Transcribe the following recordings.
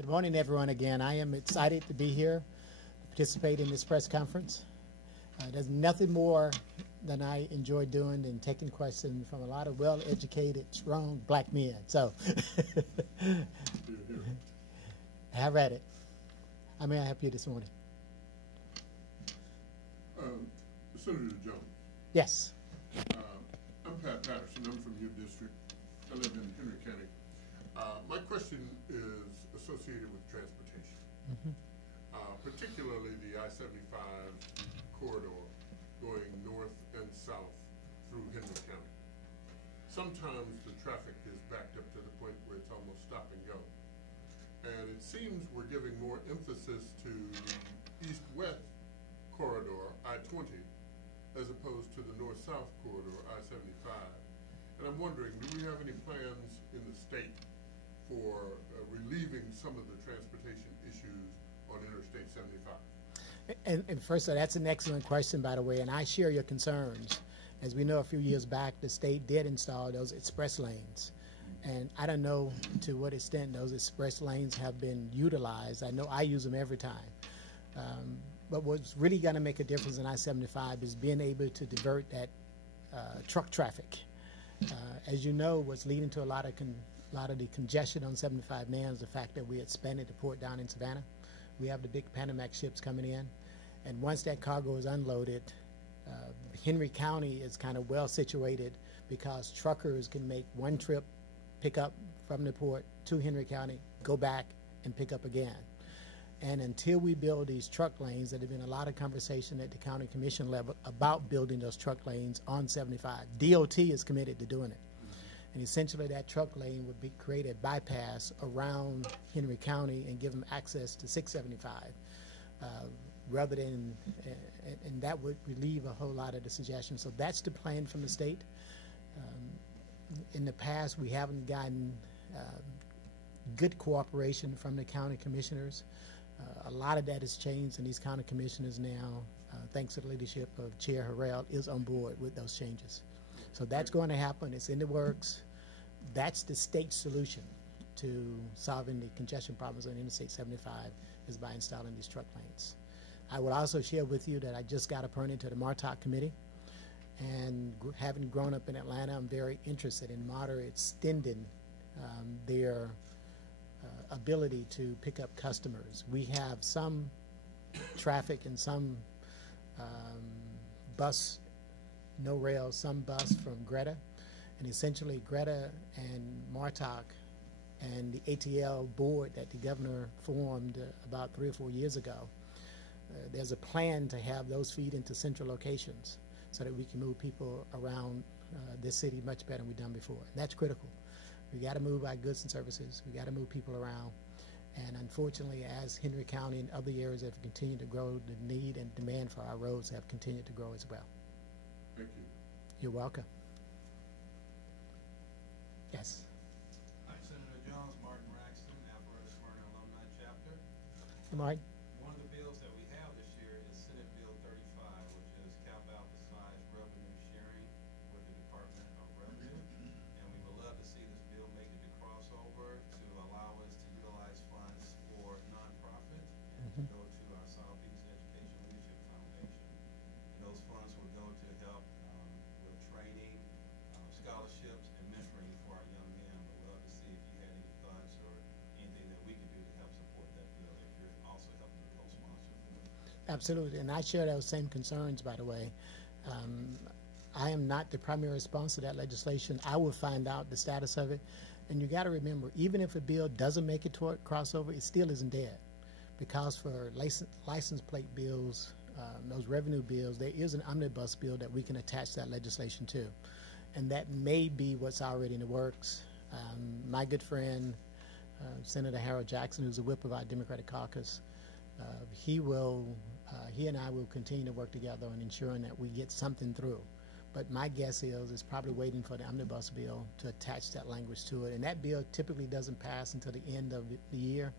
Good morning, everyone. Again, I am excited to be here to participate in this press conference. There's nothing more than I enjoy doing than taking questions from a lot of well-educated, strong black men. So, have at it. How may I help you this morning? Senator Jones. Yes. I'm Pat Patterson. I'm from your district. I live in Henry County. My question is associated with transportation, particularly the I-75 corridor going north and south through Henry County. Sometimes the traffic is backed up to the point where it's almost stop and go. And it seems we're giving more emphasis to the east-west corridor, I-20, as opposed to the north-south corridor, I-75. And I'm wondering, do we have any plans in the state for relieving some of the transportation issues on Interstate 75? And first of all, that's an excellent question, by the way, and I share your concerns. As we know, a few years back, the state did install those express lanes. And I don't know to what extent those express lanes have been utilized. I know I use them every time. But what's really going to make a difference in I-75 is being able to divert that truck traffic. As you know, what's leading to a lot of the congestion on 75 now is the fact that we expanded the port down in Savannah. We have the big Panamax ships coming in. And once that cargo is unloaded, Henry County is kind of well situated because truckers can make one trip, pick up from the port to Henry County, go back and pick up again. And until we build these truck lanes, there have been a lot of conversation at the county commission level about building those truck lanes on 75. DOT is committed to doing it. And essentially that truck lane would be create a bypass around Henry County and give them access to 675 rather than, and that would relieve a whole lot of the suggestion. So that's the plan from the state. In the past, we haven't gotten good cooperation from the county commissioners. A lot of that has changed, and these county commissioners now, thanks to the leadership of Chair Harrell, is on board with those changes. So that's going to happen. It's in the works. That's the state solution to solving the congestion problems on Interstate 75 is by installing these truck lanes. I will also share with you that I just got appointed to the MARTOC committee, and having grown up in Atlanta, I'm very interested in MARTA extending their ability to pick up customers. We have some traffic and some bus, no rail, some bus from Greta, and essentially Greta and MARTOC and the ATL board that the governor formed about 3 or 4 years ago, there's a plan to have those feed into central locations so that we can move people around this city much better than we've done before. And that's critical. We got to move our goods and services. We got to move people around. And unfortunately, as Henry County and other areas have continued to grow, the need and demand for our roads have continued to grow as well. Thank you. You're welcome. Yes. Hi, Senator Jones, Martin Raxton, Alpharetta Smyrna Alumni Chapter. Martin. One of the bills that we have this year is Senate Bill 35, which is Kappa emphasized revenue sharing with the Department of Revenue. And we would love to see this bill make it to crossover to allow us to utilize funds for nonprofits and to go to our Southeast Education Leadership Foundation. And those funds will go to help with training, scholarships, and mentoring for our young men. We'd love to see if you had any thoughts or anything that we can do to help support that bill if you're also helping to co-sponsor. Absolutely, and I share those same concerns, by the way. I am not the primary sponsor of that legislation. I will find out the status of it. And you got to remember, even if a bill doesn't make it toward crossover, it still isn't dead. Because for license plate bills, those revenue bills, there is an omnibus bill that we can attach that legislation to. And that may be what's already in the works. My good friend, Senator Harold Jackson, who's the whip of our Democratic caucus, he and I will continue to work together on ensuring that we get something through. But my guess is it's probably waiting for the omnibus bill to attach that language to it. And that bill typically doesn't pass until the end of the year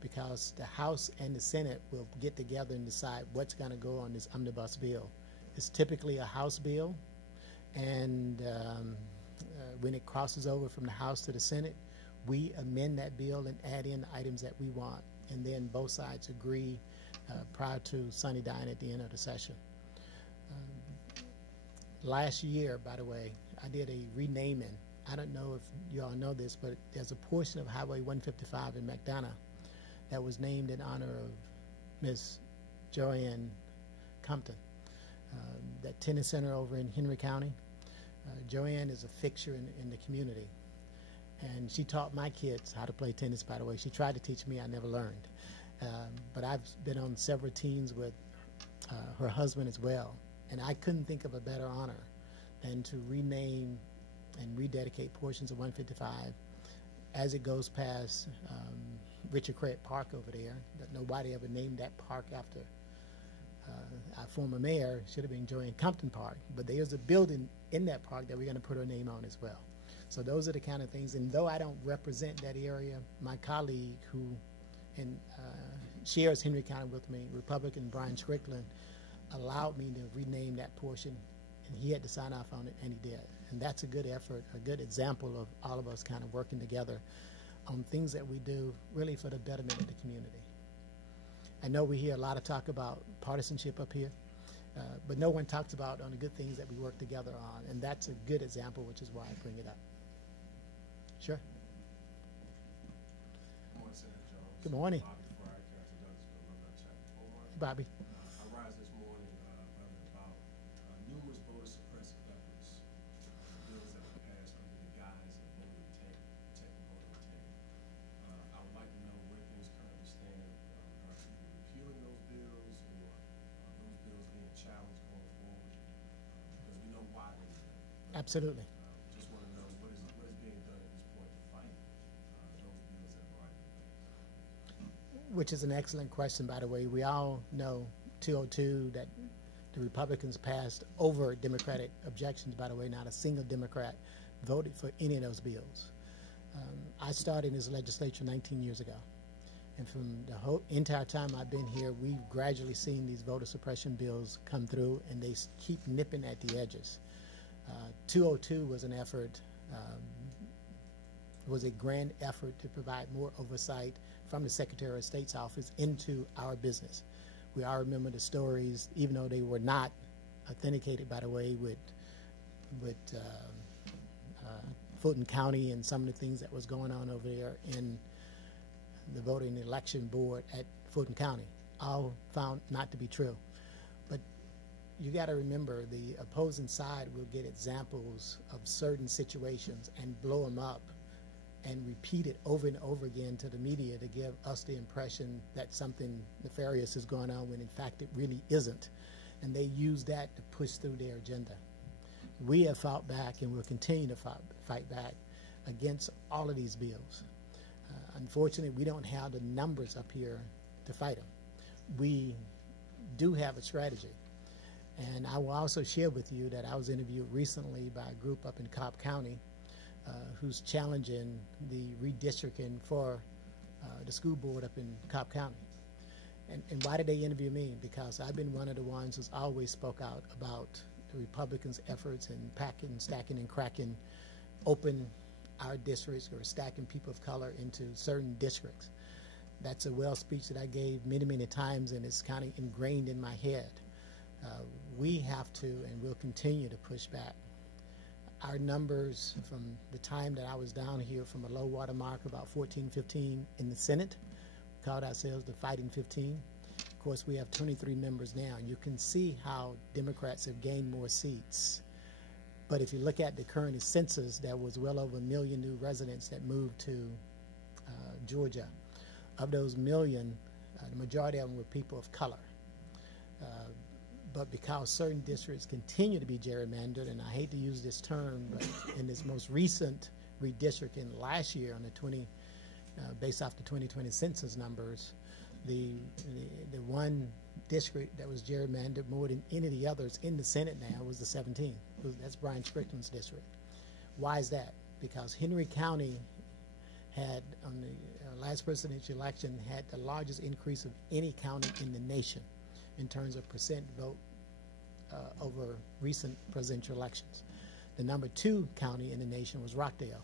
because the House and the Senate will get together and decide what's going to go on this omnibus bill. It's typically a House bill, and when it crosses over from the House to the Senate, we amend that bill and add in the items that we want, and then both sides agree prior to Sunday dine at the end of the session. Last year, by the way, I did a renaming. I don't know if you all know this, but there's a portion of Highway 155 in McDonough that was named in honor of Miss Joanne Compton. That tennis center over in Henry County. Joanne is a fixture in the community. And she taught my kids how to play tennis, by the way. She tried to teach me, I never learned. But I've been on several teams with her husband as well. And I couldn't think of a better honor than to rename and rededicate portions of 155 as it goes past Richard Craig Park over there. Nobody ever named that park after our former mayor. Should have been Joanne Compton Park. But there's a building in that park that we're going to put her name on as well. So those are the kind of things. And though I don't represent that area, my colleague who shares Henry County with me, Republican Brian Strickland, allowed me to rename that portion, and he had to sign off on it, and he did. And that's a good effort, a good example of all of us kind of working together on things that we do really for the betterment of the community. I know we hear a lot of talk about partisanship up here, but no one talks about on the good things that we work together on, and that's a good example, which is why I bring it up. Sure. Good morning, Senator Jones. Good morning. Bobby. I rise this morning, brother, about numerous voter suppressive efforts, bills that were passed under the guise of voter integrity, protecting voter integrity. I would like to know where things currently stand regarding either repealing those bills or those bills being challenged going forward, because we know why they were done. Absolutely. Just want to know what is being done at this point to fight those bills that have already been passed. Which is an excellent question, by the way. We all know 202 that the Republicans passed over Democratic objections, by the way. Not a single Democrat voted for any of those bills. I started in this legislature 19 years ago. And from the whole entire time I've been here, we've gradually seen these voter suppression bills come through, and they keep nipping at the edges. 202 was an effort, was a grand effort to provide more oversight from the Secretary of State's office into our business. We all remember the stories, even though they were not authenticated, by the way, with Fulton County and some of the things that was going on over there in the voting election board at Fulton County, all found not to be true. But you got to remember, the opposing side will get examples of certain situations and blow them up and repeat it over and over again to the media to give us the impression that something nefarious is going on when in fact it really isn't. And they use that to push through their agenda. We have fought back and will continue to fight back against all of these bills. Unfortunately, we don't have the numbers up here to fight them. We do have a strategy. And I will also share with you that I was interviewed recently by a group up in Cobb County who's challenging the redistricting for the school board up in Cobb County. And why did they interview me? Because I've been one of the ones who's always spoke out about the Republicans' efforts in packing, stacking, and cracking open our districts or stacking people of color into certain districts. That's a well speech that I gave many, many times, and it's kind of ingrained in my head. We have to and will continue to push back. Our numbers from the time that I was down here, from a low water mark about 14, 15 in the Senate, we called ourselves the Fighting 15. Of course, we have 23 members now. You can see how Democrats have gained more seats. But if you look at the current census, there was well over 1 million new residents that moved to Georgia. Of those million, the majority of them were people of color. But because certain districts continue to be gerrymandered, and I hate to use this term, but in this most recent redistricting last year on the based off the 2020 census numbers, the one district that was gerrymandered more than any of the others in the Senate now was the 17th. That's Brian Strickland's district. Why is that? Because Henry County had, on the last presidential election, had the largest increase of any county in the nation in terms of percent vote over recent presidential elections. The number 2 county in the nation was Rockdale.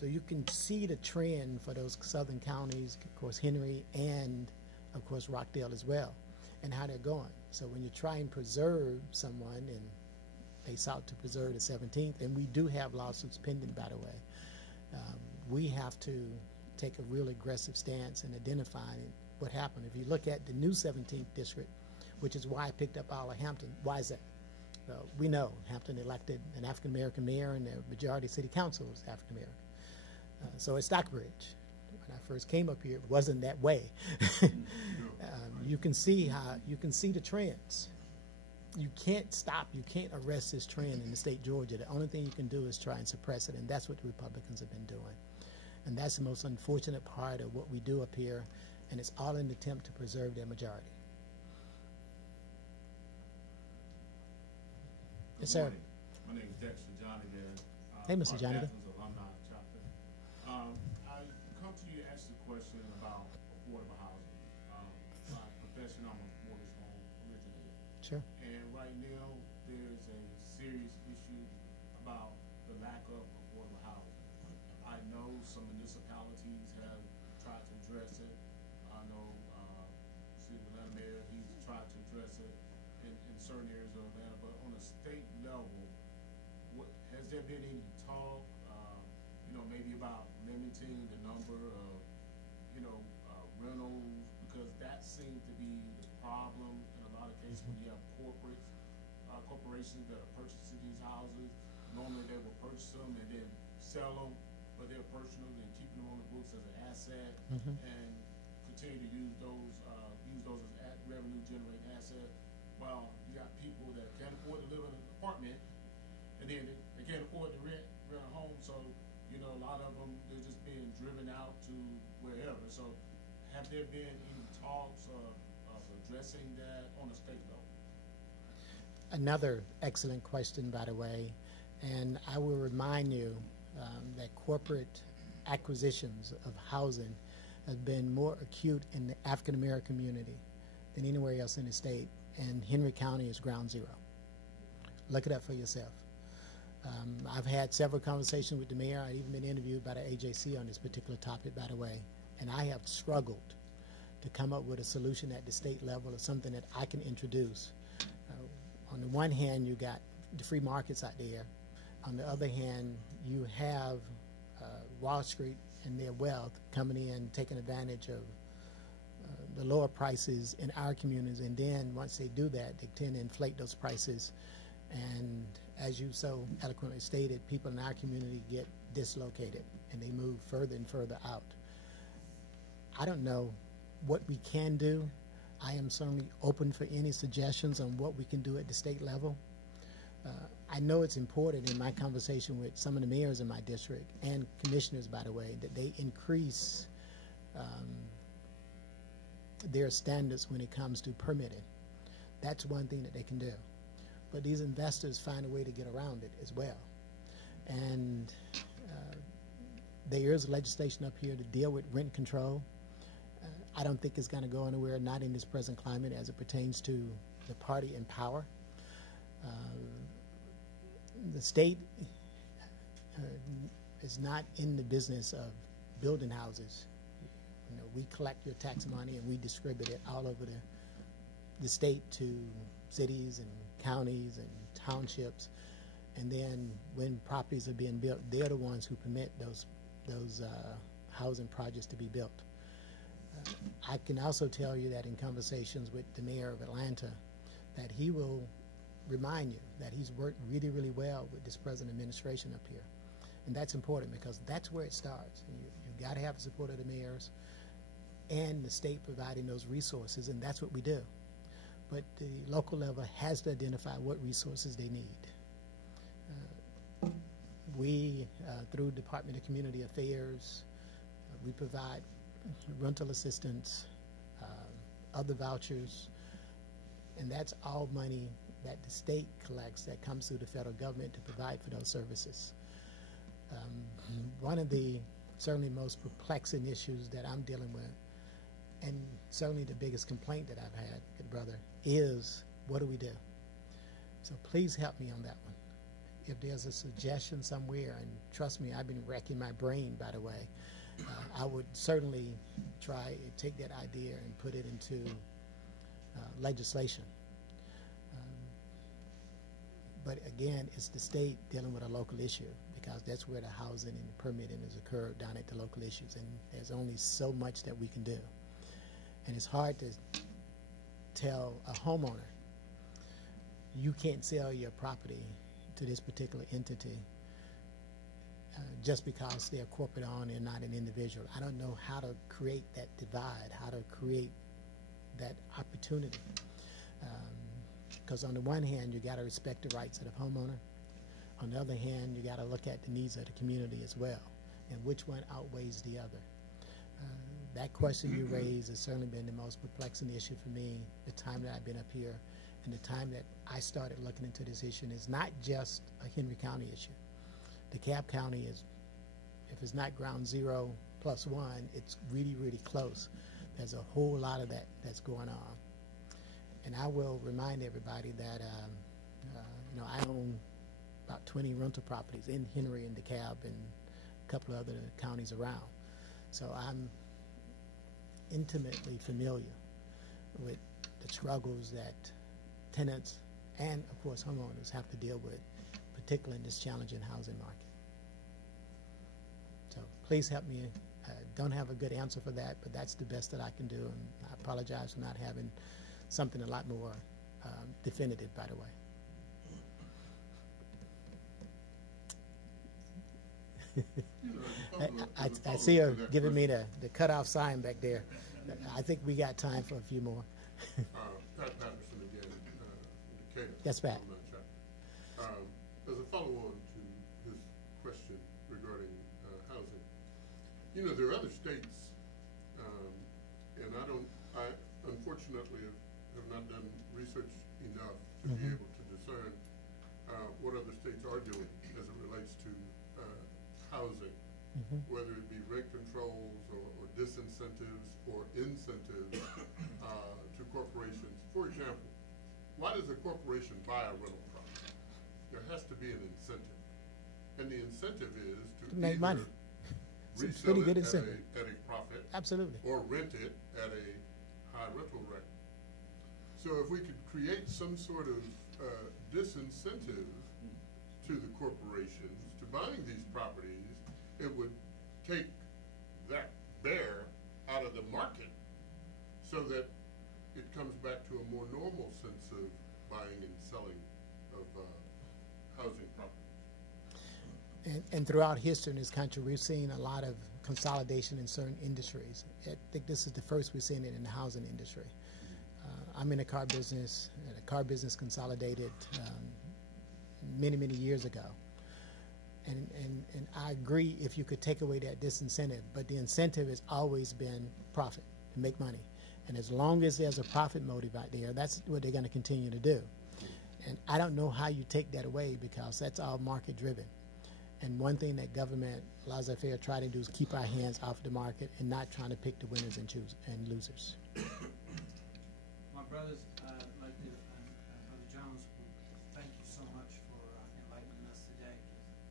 So you can see the trend for those southern counties, of course, Henry and, of course, Rockdale as well, and how they're going. So when you try and preserve someone, and they sought to preserve the 17th, and we do have lawsuits pending, by the way, we have to take a real aggressive stance in identifying what happened. If you look at the new 17th district, which is why I picked up all of Hampton, why is that? We know Hampton elected an African-American mayor, and the majority city council was African-American. So at Stockbridge, when I first came up here, it wasn't that way. You can see the trends. You can't stop, you can't arrest this trend in the state of Georgia. The only thing you can do is try and suppress it, and that's what the Republicans have been doing. And that's the most unfortunate part of what we do up here, and it's all in an attempt to preserve their majority. Yes, sir. Morning. My name is Dexter Johnigan. Hey, Mr. Johnigan. Alumni chapter. I come to you to ask a question about affordable housing. By profession, I'm a mortgage home originator. Sure. And right now, there's a serious issue about the lack of affordable housing. I know some municipalities have tried to address it. I know City of Atlanta Mayor, he's tried to address it in certain areas of Atlanta, but on a state level, has there been any talk, maybe about limiting the number of, rentals? Because that seems to be the problem in a lot of cases when you have corporations that are purchasing these houses. Normally they will purchase them and then sell them, but they're purchasing them and keeping them on the books as an asset and continue to use those as revenue generating assets. While you got people that can't afford to live in an apartment, and then they can't afford to rent a home, so a lot of them, they're just being driven out to wherever. So have there been any talks of addressing that on a state level? Another excellent question, by the way, and I will remind you that corporate acquisitions of housing have been more acute in the African American community than anywhere else in the state, and Henry County is ground zero. Look it up for yourself. I've had several conversations with the mayor. I've even been interviewed by the AJC on this particular topic, by the way, and I have struggled to come up with a solution at the state level or something that I can introduce. On the one hand, you got the free markets out there. On the other hand, you have Wall Street and their wealth coming in, taking advantage of the lower prices in our communities, and then once they do that, they tend to inflate those prices, and as you so eloquently stated, people in our community get dislocated and they move further and further out. I don't know what we can do. I am certainly open for any suggestions on what we can do at the state level. I know it's important in my conversation with some of the mayors in my district and commissioners, by the way, that they increase their standards when it comes to permitting. That's one thing that they can do. But these investors find a way to get around it as well. And there is legislation up here to deal with rent control. I don't think it's going to go anywhere, not in this present climate as it pertains to the party in power. The state is not in the business of building houses. We collect your tax money and we distribute it all over the state to cities and counties and townships, and then when properties are being built, they're the ones who permit those housing projects to be built. I can also tell you that in conversations with the mayor of Atlanta, that he will remind you that he's worked really, really well with this present administration up here, and that's important because that's where it starts. You've got to have the support of the mayors and the state providing those resources, and that's what we do. But the local level has to identify what resources they need. We, through Department of Community Affairs, we provide rental assistance, other vouchers, and that's all money that the state collects that comes through the federal government to provide for those services. One of the certainly most perplexing issues that I'm dealing with, and certainly the biggest complaint that I've had, good brother, is what do we do? So please help me on that one. if there's a suggestion somewhere, and trust me, I've been racking my brain, by the way, I would certainly try to take that idea and put it into legislation. But again, it's the state dealing with a local issue, because that's where the housing and the permitting has occurred, down at the local issues, and there's only so much that we can do. And it's hard to tell a homeowner, you can't sell your property to this particular entity just because they're corporate owned and not an individual. I don't know how to create that divide, how to create that opportunity. Because on the one hand, you got to respect the rights of the homeowner. On the other hand, you got to look at the needs of the community as well, and which one outweighs the other. That question you raised has certainly been the most perplexing issue for me the time that I've been up here, and the time that I started looking into this issue. And it's not just a Henry County issue. DeKalb County is, if it's not ground zero plus one, it's really, really close. There's a whole lot of that that's going on. And I will remind everybody that you know, I own about 20 rental properties in Henry and DeKalb and a couple of other counties around. So I'm intimately familiar with the struggles that tenants and, of course, homeowners have to deal with, particularly in this challenging housing market. So please help me. I don't have a good answer for that, but that's the best that I can do, and I apologize for not having something a lot more definitive, by the way. I see her giving me the cutoff sign back there. I think we got time for a few more. Pat Patterson again, Decatur. Yes, Pat. As a follow-on to his question regarding housing, you know, there are other states, and I unfortunately have not done research enough to be able to discern what other states are doing as it relates to housing, whether it be rent controls or disincentives or incentives to corporations. For example, why does a corporation buy a rental property? There has to be an incentive, and the incentive is to make money. It's a pretty good incentive at a profit, absolutely, or rent it at a high rental rate. So if we could create some sort of disincentive to the corporations to buying these properties, it would take that bear out of the market so that it comes back to a more normal sense of buying and selling of housing properties. And throughout history in this country, we've seen a lot of consolidation in certain industries. I think this is the first we've seen it in the housing industry. I'm in the car business, and the car business consolidated many, many years ago. And I agree if you could take away that disincentive, but the incentive has always been profit, to make money. And as long as there's a profit motive out there, that's what they're going to continue to do. And I don't know how you take that away, because that's all market driven. And one thing that government, laissez-faire, try to do is keep our hands off the market and not trying to pick the winners and losers. My brothers, like Brother Jones, thank you so much for enlightening us today.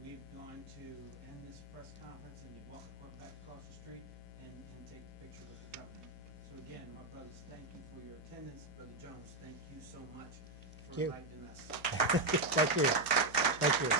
We're going to end this press conference, and you walk back across the street and take a picture with the governor. So again, my brothers, thank you for your attendance. Brother Jones, thank you so much for enlightening us. Thank you. Thank you.